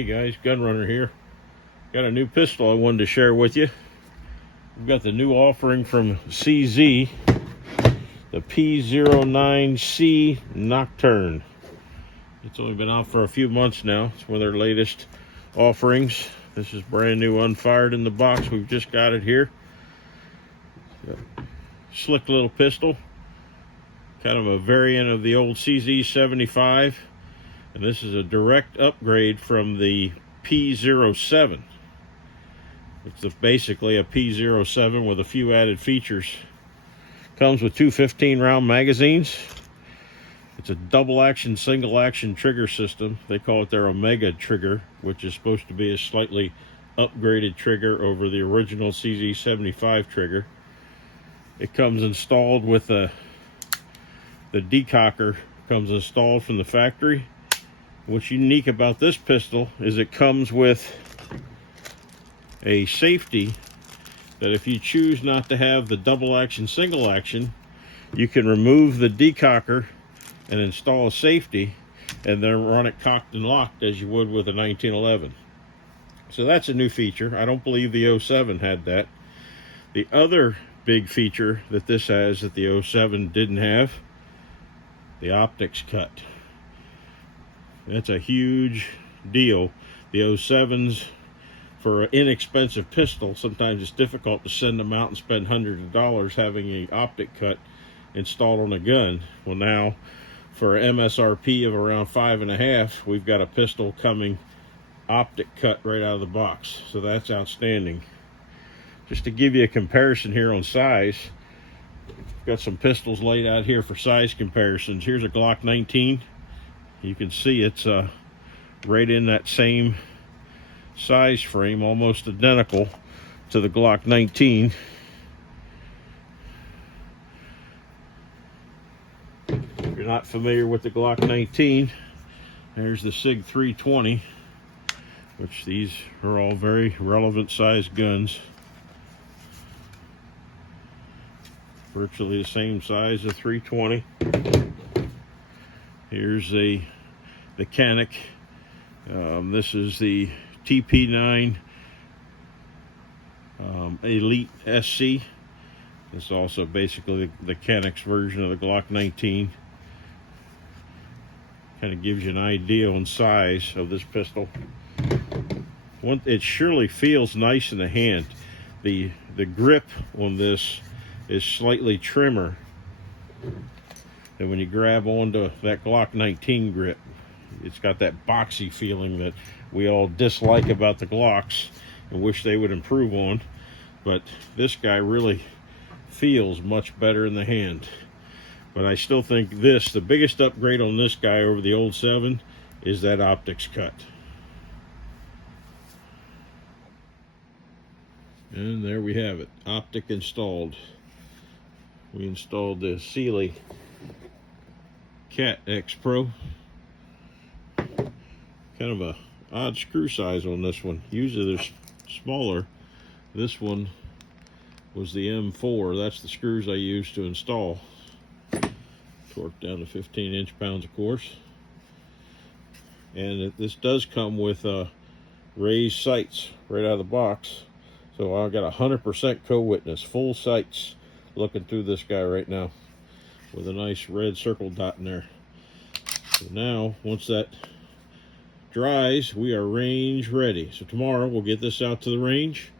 Hey guys, Gunrunner here. Got a new pistol I wanted to share with you. We've got the new offering from CZ, the P-09C Nocturne. It's only been out for a few months now. It's one of their latest offerings. This is brand new, unfired in the box. We've just got it here. Slick little pistol, kind of a variant of the old CZ75. And this is a direct upgrade from the P-07. It's basically a P-07 with a few added features. Comes with two 15-round magazines. It's a double-action, single-action trigger system. They call it their Omega trigger, which is supposed to be a slightly upgraded trigger over the original CZ75 trigger. It comes installed with the decocker. Comes installed from the factory. What's unique about this pistol is it comes with a safety that if you choose not to have the double action, single action, you can remove the decocker and install a safety and then run it cocked and locked as you would with a 1911. So that's a new feature. I don't believe the 07 had that. The other big feature that this has that the 07 didn't have, the optics cut. That's a huge deal. The 07s, for an inexpensive pistol, sometimes it's difficult to send them out and spend hundreds of dollars having an optic cut installed on a gun. Well, now for an MSRP of around $5.5, we've got a pistol coming optic cut right out of the box. So that's outstanding. Just to give you a comparison here on size, got some pistols laid out here for size comparisons. Here's a Glock 19. You can see it's right in that same size frame, almost identical to the Glock 19. If you're not familiar with the Glock 19, there's the SIG 320, which these are all very relevant sized guns. Virtually the same size as 320. Here's the Canik. This is the TP9 Elite SC. This is also basically the Canik's version of the Glock 19. Kind of gives you an idea on size of this pistol. It surely feels nice in the hand. The grip on this is slightly trimmer than when you grab onto that Glock 19 grip. It's got that boxy feeling that we all dislike about the Glocks and wish they would improve on, but this guy really feels much better in the hand. But I still think the biggest upgrade on this guy over the old 7 is that optics cut. And there we have it, optic installed. We installed the Sealy Cat X Pro. Kind of a odd screw size on this one. Usually they're smaller. This one was the M4. That's the screws I used to install. Torqued down to 15 inch-pounds, of course. And this does come with raised sights right out of the box. So I got 100% co-witness, full sights looking through this guy right now with a nice red circle dot in there. So now, once that dries, we are range ready. So tomorrow we'll get this out to the range.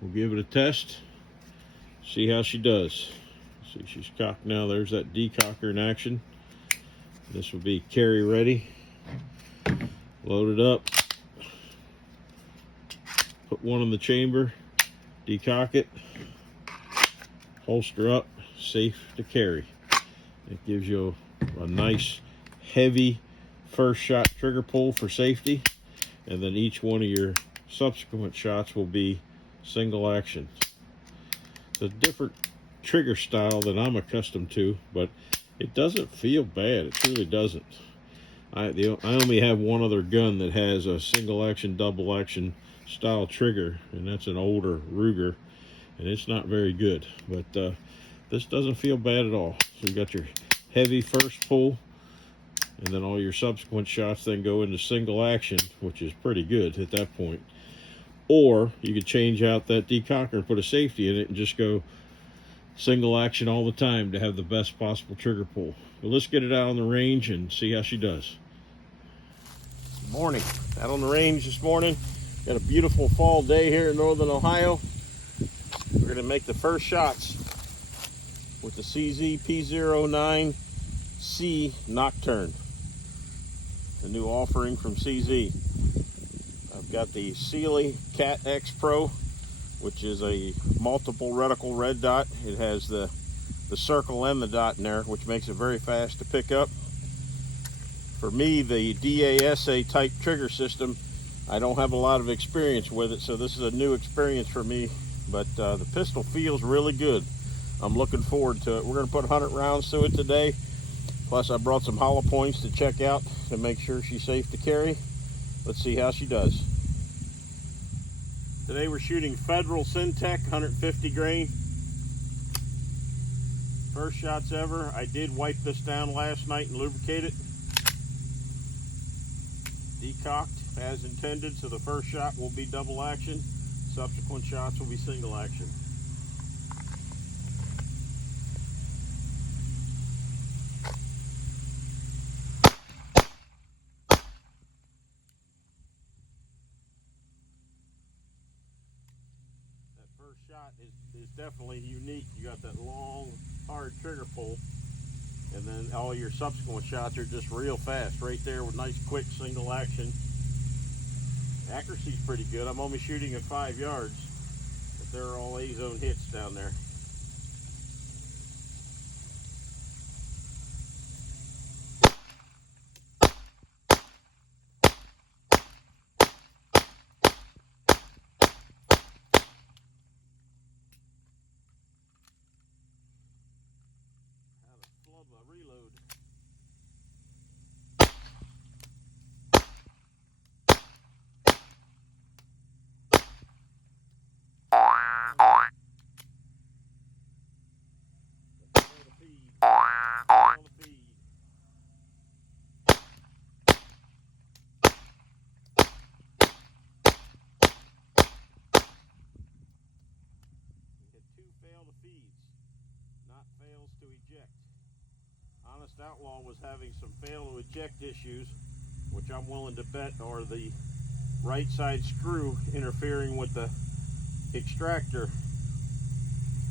We'll give it a test, see how she does. See, she's cocked now. There's that decocker in action. This will be carry ready. Load it up. Put one in the chamber. Decock it. Holster up. Safe to carry. It gives you a nice heavy first shot trigger pull for safety, and then each one of your subsequent shots will be single action. It's a different trigger style than I'm accustomed to, but it doesn't feel bad. It truly doesn't. I only have one other gun that has a single action, double action style trigger, and that's an older Ruger, and it's not very good, but this doesn't feel bad at all. So you got your heavy first pull, and then all your subsequent shots then go into single action, which is pretty good at that point. Or you could change out that decocker and put a safety in it and just go single action all the time to have the best possible trigger pull. But let's get it out on the range and see how she does. Good morning. Out on the range this morning. Got a beautiful fall day here in northern Ohio. We're going to make the first shots with the CZ P-09C Nocturne, the new offering from CZ. I've got the Sealy Cat X Pro, which is a multiple reticle red dot. It has the circle and the dot in there, which makes it very fast to pick up. For me, the DASA type trigger system, I don't have a lot of experience with it, so this is a new experience for me, but the pistol feels really good. I'm looking forward to it. We're going to put 100 rounds to it today, plus I brought some hollow points to check out to make sure she's safe to carry. Let's see how she does. Today we're shooting Federal Syntech 150 grain. First shots ever. I did wipe this down last night and lubricate it. Decocked as intended, so the first shot will be double action. Subsequent shots will be single action. That first shot is definitely unique. You got that long, hard trigger pull, and then all your subsequent shots are just real fast right there with nice quick single action. Accuracy's pretty good. I'm only shooting at 5 yards, but they're all A-zone hits down there. How to flub a reload. Fail to feeds, not fails to eject. Honest Outlaw was having some fail to eject issues, which I'm willing to bet are the right side screw interfering with the extractor.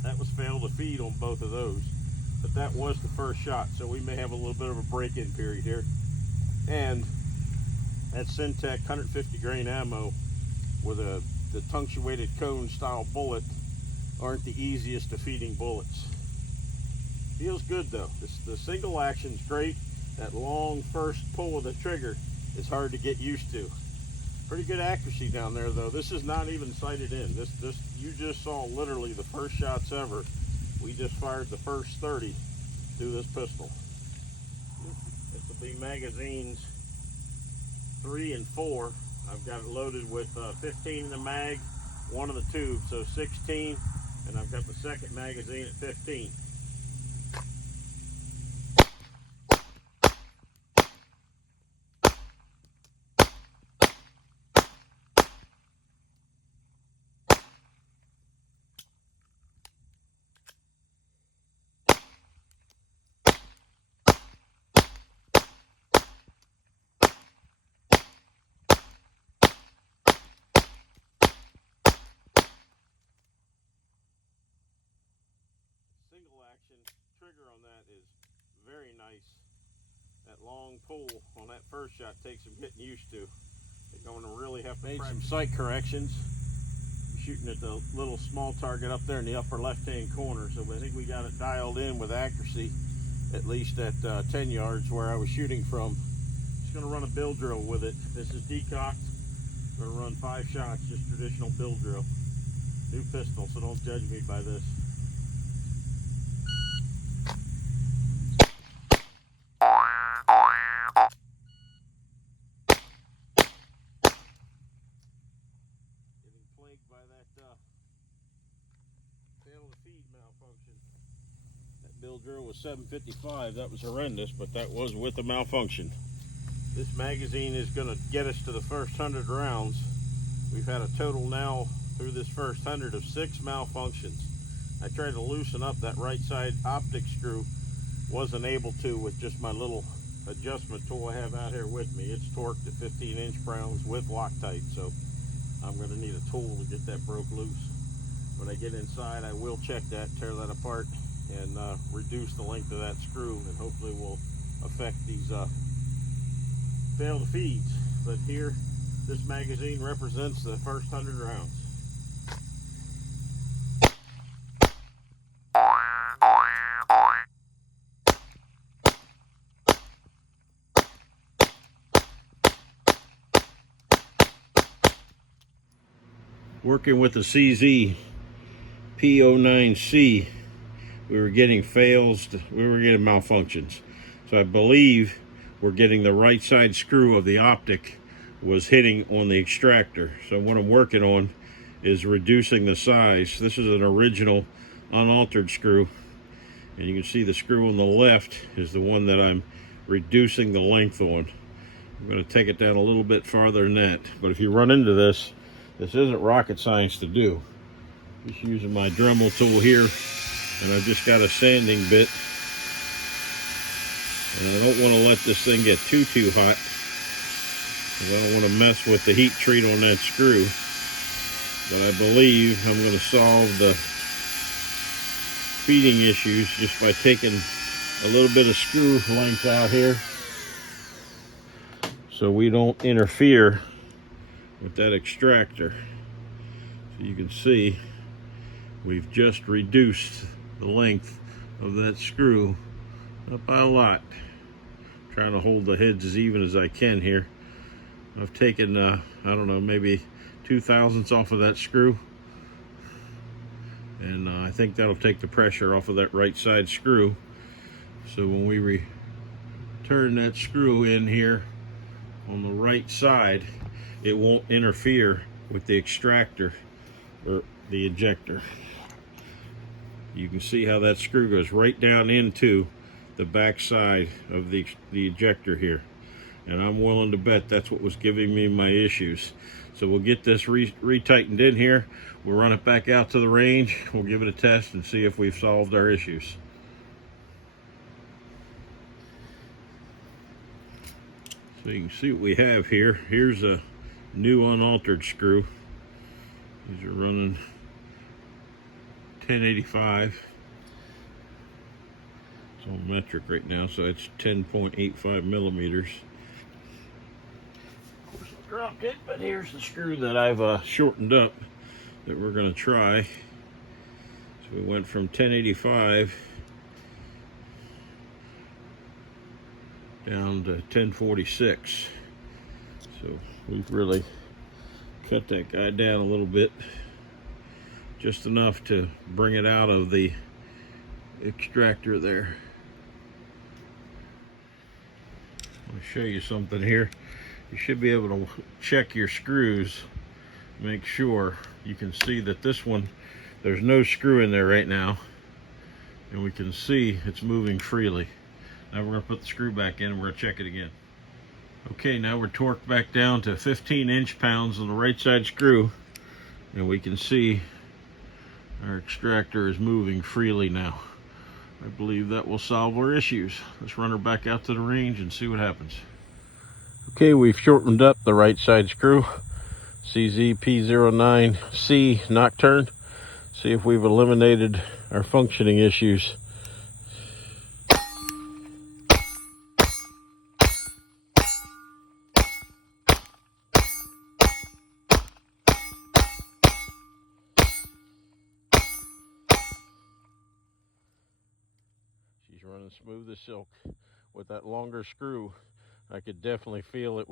That was fail to feed on both of those, but that was the first shot, so we may have a little bit of a break-in period here. And that Syntech 150 grain ammo with the punctuated cone style bullet aren't the easiest of feeding bullets. Feels good though. The single action's great. That long first pull of the trigger is hard to get used to. Pretty good accuracy down there though. This is not even sighted in. This you just saw literally the first shots ever. We just fired the first 30 through this pistol. This will be magazines 3 and 4. I've got it loaded with 15 in the mag, 1 in the tube, so 16. And I've got the second magazine at 15. Single action trigger on that is very nice. That long pull on that first shot takes some getting used to. They're going to really have to make some sight corrections. I'm shooting at the little small target up there in the upper left-hand corner, so I think we got it dialed in with accuracy, at least at 10 yards where I was shooting from. Just going to run a bill drill with it. This is decocked. I'm going to run 5 shots, just traditional bill drill. New pistol, so don't judge me by this. By that fail to feed malfunction. That bill drill was $755. That was horrendous, but that was with a malfunction. This magazine is going to get us to the first 100 rounds. We've had a total now through this first 100 of 6 malfunctions. I tried to loosen up that right side optic screw, wasn't able to with just my little adjustment tool I have out here with me. It's torqued at 15-inch pounds with Loctite, so I'm going to need a tool to get that broke loose. When I get inside, I will check that, tear that apart, and reduce the length of that screw, and hopefully will affect these failed feeds. But here, this magazine represents the first 100 rounds. Working with the CZ P-09C, we were getting fails, we were getting malfunctions. So I believe we're getting the right side screw of the optic was hitting on the extractor. So what I'm working on is reducing the size. This is an original unaltered screw, and you can see the screw on the left is the one that I'm reducing the length on. I'm going to take it down a little bit farther than that, but if you run into this isn't rocket science to do. Just using my Dremel tool here, and I've just got a sanding bit, and I don't want to let this thing get too hot, because I don't want to mess with the heat treat on that screw. But I believe I'm going to solve the feeding issues just by taking a little bit of screw length out here so we don't interfere with that extractor. So you can see we've just reduced the length of that screw up by a lot. I'm trying to hold the heads as even as I can here. I've taken I don't know, maybe 2/1000ths off of that screw, and I think that'll take the pressure off of that right side screw. So when we return that screw in here on the right side, it won't interfere with the extractor or the ejector. You can see how that screw goes right down into the back side of the ejector here, and I'm willing to bet that's what was giving me my issues. So we'll get this retightened in here, we'll run it back out to the range, we'll give it a test and see if we've solved our issues. So you can see what we have here. Here's a new unaltered screw. These are running 1085. It's on metric right now, so it's 10.85 millimeters. Of course I dropped it, but here's the screw that I've shortened up that we're going to try. So we went from 1085 down to 1046. So we've really cut that guy down a little bit, just enough to bring it out of the extractor there. I'll show you something here. You should be able to check your screws, make sure. You can see that this one, there's no screw in there right now, and we can see it's moving freely. Now we're going to put the screw back in and we're going to check it again. Okay, now we're torqued back down to 15 pounds on the right side screw, and we can see our extractor is moving freely now. I believe that will solve our issues. Let's run her back out to the range and see what happens. Okay, we've shortened up the right side screw, CZ P-09C Nocturne. See if we've eliminated our functioning issues. She's running smooth as silk. With that longer screw, I could definitely feel it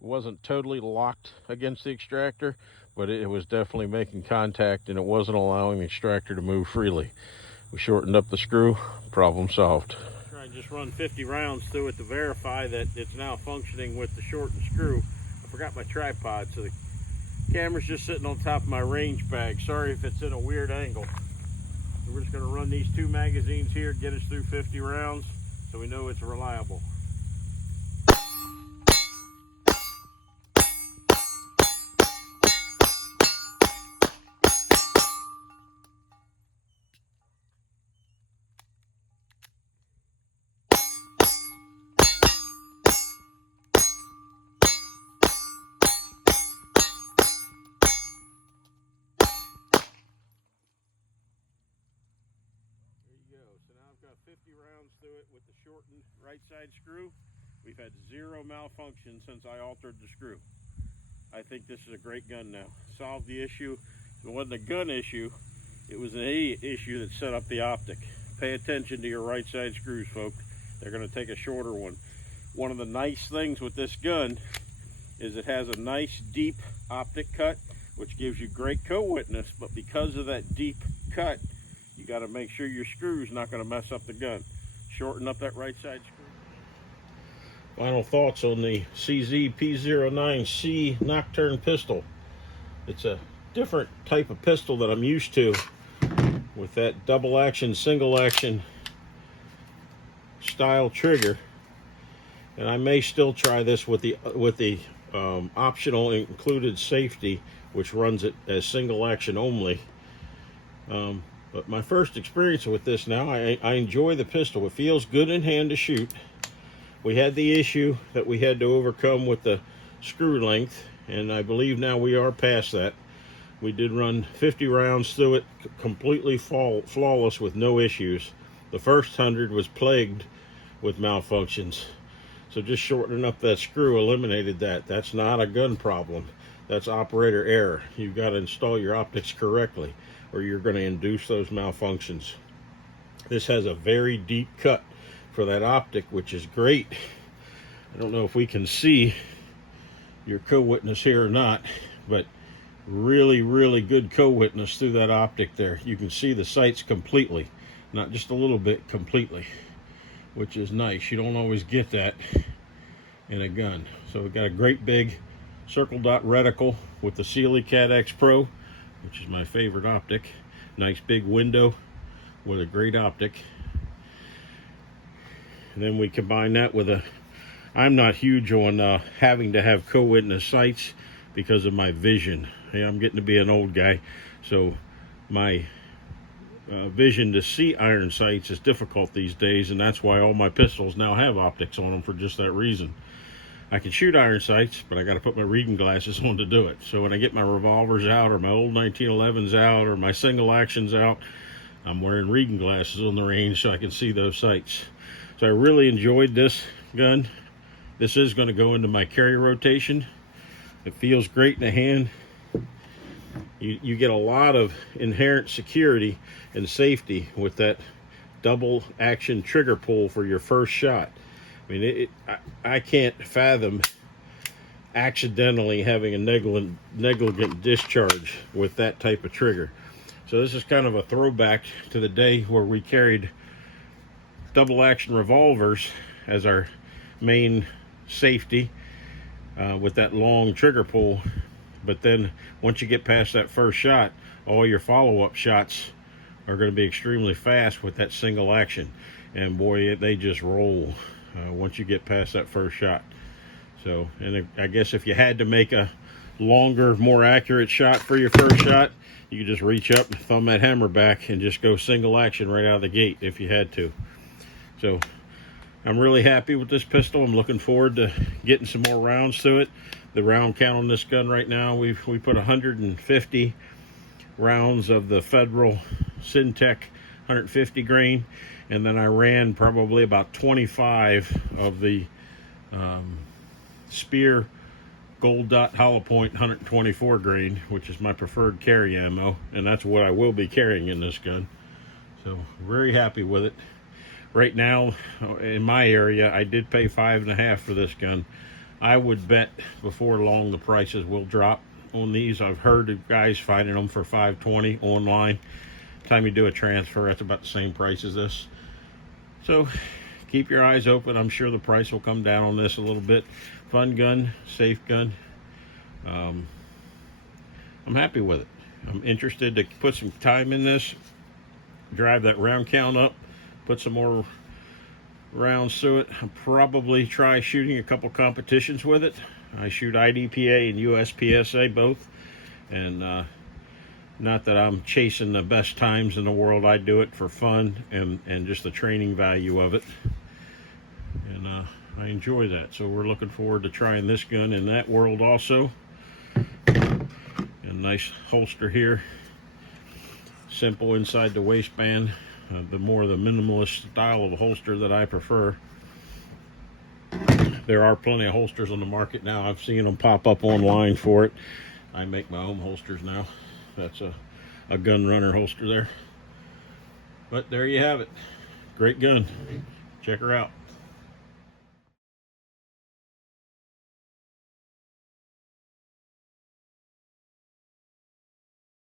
wasn't totally locked against the extractor, but it was definitely making contact, and it wasn't allowing the extractor to move freely. We shortened up the screw, problem solved. Try and just run 50 rounds through it to verify that it's now functioning with the shortened screw. I forgot my tripod, so the camera's just sitting on top of my range bag. Sorry if it's in a weird angle. So we're just going to run these 2 magazines here, get us through 50 rounds, so we know it's reliable. So now I've got 50 rounds through it with the shortened right side screw. We've had 0 malfunction since I altered the screw. I think this is a great gun now. Solved the issue. It wasn't a gun issue, it was an issue that set up the optic. Pay attention to your right side screws, folks. They're going to take a shorter one. One of the nice things with this gun is it has a nice deep optic cut, which gives you great co-witness, but because of that deep cut, you got to make sure your screw's not going to mess up the gun. Shorten up that right side screw. Final thoughts on the CZ P-09C Nocturne pistol. It's a different type of pistol that I'm used to, with that double action, single action style trigger. And I may still try this with the optional included safety, which runs it as single action only. But my first experience with this now, I enjoy the pistol. It feels good in hand to shoot. We had the issue that we had to overcome with the screw length, and I believe now we are past that. We did run 50 rounds through it, completely flawless with no issues. The first 100 was plagued with malfunctions. So just shortening up that screw eliminated that. That's not a gun problem. That's operator error. You've got to install your optics correctly, or you're going to induce those malfunctions. This has a very deep cut for that optic, which is great. I don't know if we can see your co-witness here or not, but really, really good co-witness through that optic there. You can see the sights completely, not just a little bit, completely, which is nice. You don't always get that in a gun. So we've got a great big circle dot reticle with the Sealy Cat X Pro, which is my favorite optic. Nice big window with a great optic. And then we combine that with I'm not huge on having to have co-witness sights because of my vision. Yeah, I'm getting to be an old guy, so my vision to see iron sights is difficult these days, and that's why all my pistols now have optics on them, for just that reason. I can shoot iron sights, but I got to put my reading glasses on to do it. So when I get my revolvers out, or my old 1911s out, or my single actions out, I'm wearing reading glasses on the range so I can see those sights. So I really enjoyed this gun. This is going to go into my carry rotation. It feels great in the hand. You get a lot of inherent security and safety with that double action trigger pull for your first shot. I mean, I can't fathom accidentally having a negligent discharge with that type of trigger. So this is kind of a throwback to the day where we carried double action revolvers as our main safety with that long trigger pull. But then once you get past that first shot, all your follow-up shots are going to be extremely fast with that single action. And boy, they just roll once you get past that first shot. So, and I guess if you had to make a longer, more accurate shot for your first shot, you could just reach up and thumb that hammer back and just go single action right out of the gate if you had to. So I'm really happy with this pistol. I'm looking forward to getting some more rounds through it. The round count on this gun right now, we put 150 rounds of the Federal Syntec 150 grain, and then I ran probably about 25 of the Spear Gold Dot Hollow Point 124 grain, which is my preferred carry ammo, and that's what I will be carrying in this gun. So very happy with it. Right now in my area, I did pay $5.50 for this gun. I would bet before long the prices will drop on these. I've heard of guys finding them for $5.20 online. Time you do a transfer, that's about the same price as this. So keep your eyes open. I'm sure the price will come down on this a little bit. Fun gun, safe gun. I'm happy with it. I'm interested to put some time in this drive that round count up, put some more rounds through it. I'll probably try shooting a couple competitions with it. I shoot IDPA and USPSA both, and not that I'm chasing the best times in the world. I do it for fun and just the training value of it, and I enjoy that. So we're looking forward to trying this gun in that world also. And nice holster here, simple inside the waistband. The more the minimalist style of a holster that I prefer. There are plenty of holsters on the market now. I've seen them pop up online for it. I make my own holsters now. That's a gun runner holster there. But there you have it. Great gun. Check her out.